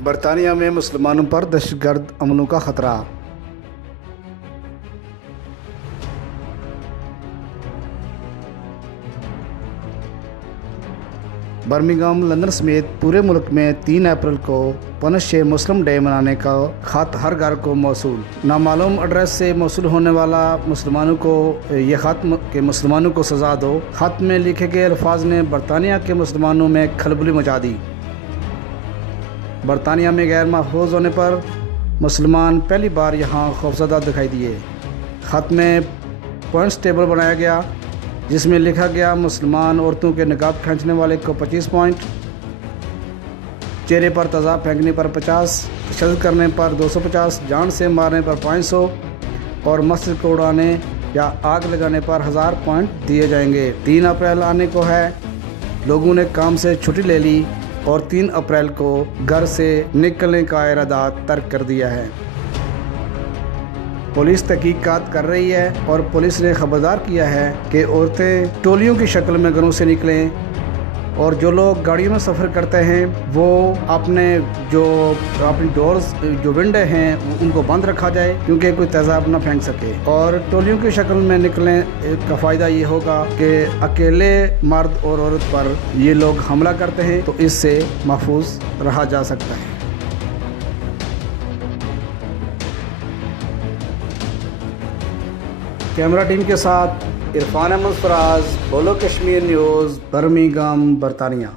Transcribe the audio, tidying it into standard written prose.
बरतानिया में मुसलमानों पर दहशतगर्द हमलों का खतरा। बर्मिंघम लंदन समेत पूरे मुल्क में 3 अप्रैल को पुनश्च मुस्लिम डे मनाने का खत हर घर को मौसूल। नामालूम एड्रेस से मौसूल होने वाला मुसलमानों को ये खत के मुसलमानों को सजा दो। खत में लिखे गए अल्फाज ने बरतानिया के मुसलमानों में खलबली मचा दी। बरतानिया में गैर महफूज होने पर मुसलमान पहली बार यहाँ खौफजदा दिखाई दिए। ख़त में पॉइंट्स टेबल बनाया गया जिसमें लिखा गया मुसलमान औरतों के निकाब खींचने वाले को 25 पॉइंट, चेहरे पर तेज़ाब फेंकने पर 50, तशद्दुद करने पर 250, जान से मारने पर 500 और मस्जिद को उड़ाने या आग लगाने पर 1000 पॉइंट दिए जाएंगे। 3 अप्रैल आने को है, लोगों ने काम से छुट्टी ले ली और 3 अप्रैल को घर से निकलने का इरादा तर्क कर दिया है। पुलिस तहकीकात कर रही है और पुलिस ने खबरदार किया है कि औरतें टोलियों की शक्ल में घरों से निकलें और जो लोग गाड़ियों में सफ़र करते हैं वो अपनी डोर्स जो विंडो हैं उनको बंद रखा जाए क्योंकि कोई तेज़ाब ना फेंक सके। और टोलियों की शक्ल में निकलने का फ़ायदा ये होगा कि अकेले मर्द और औरत पर ये लोग हमला करते हैं तो इससे महफूज रहा जा सकता है। कैमरा टीम के साथ इरफान अहमद फराज, बोलो कश्मीर न्यूज़, बर्मिंघम, बरतानिया।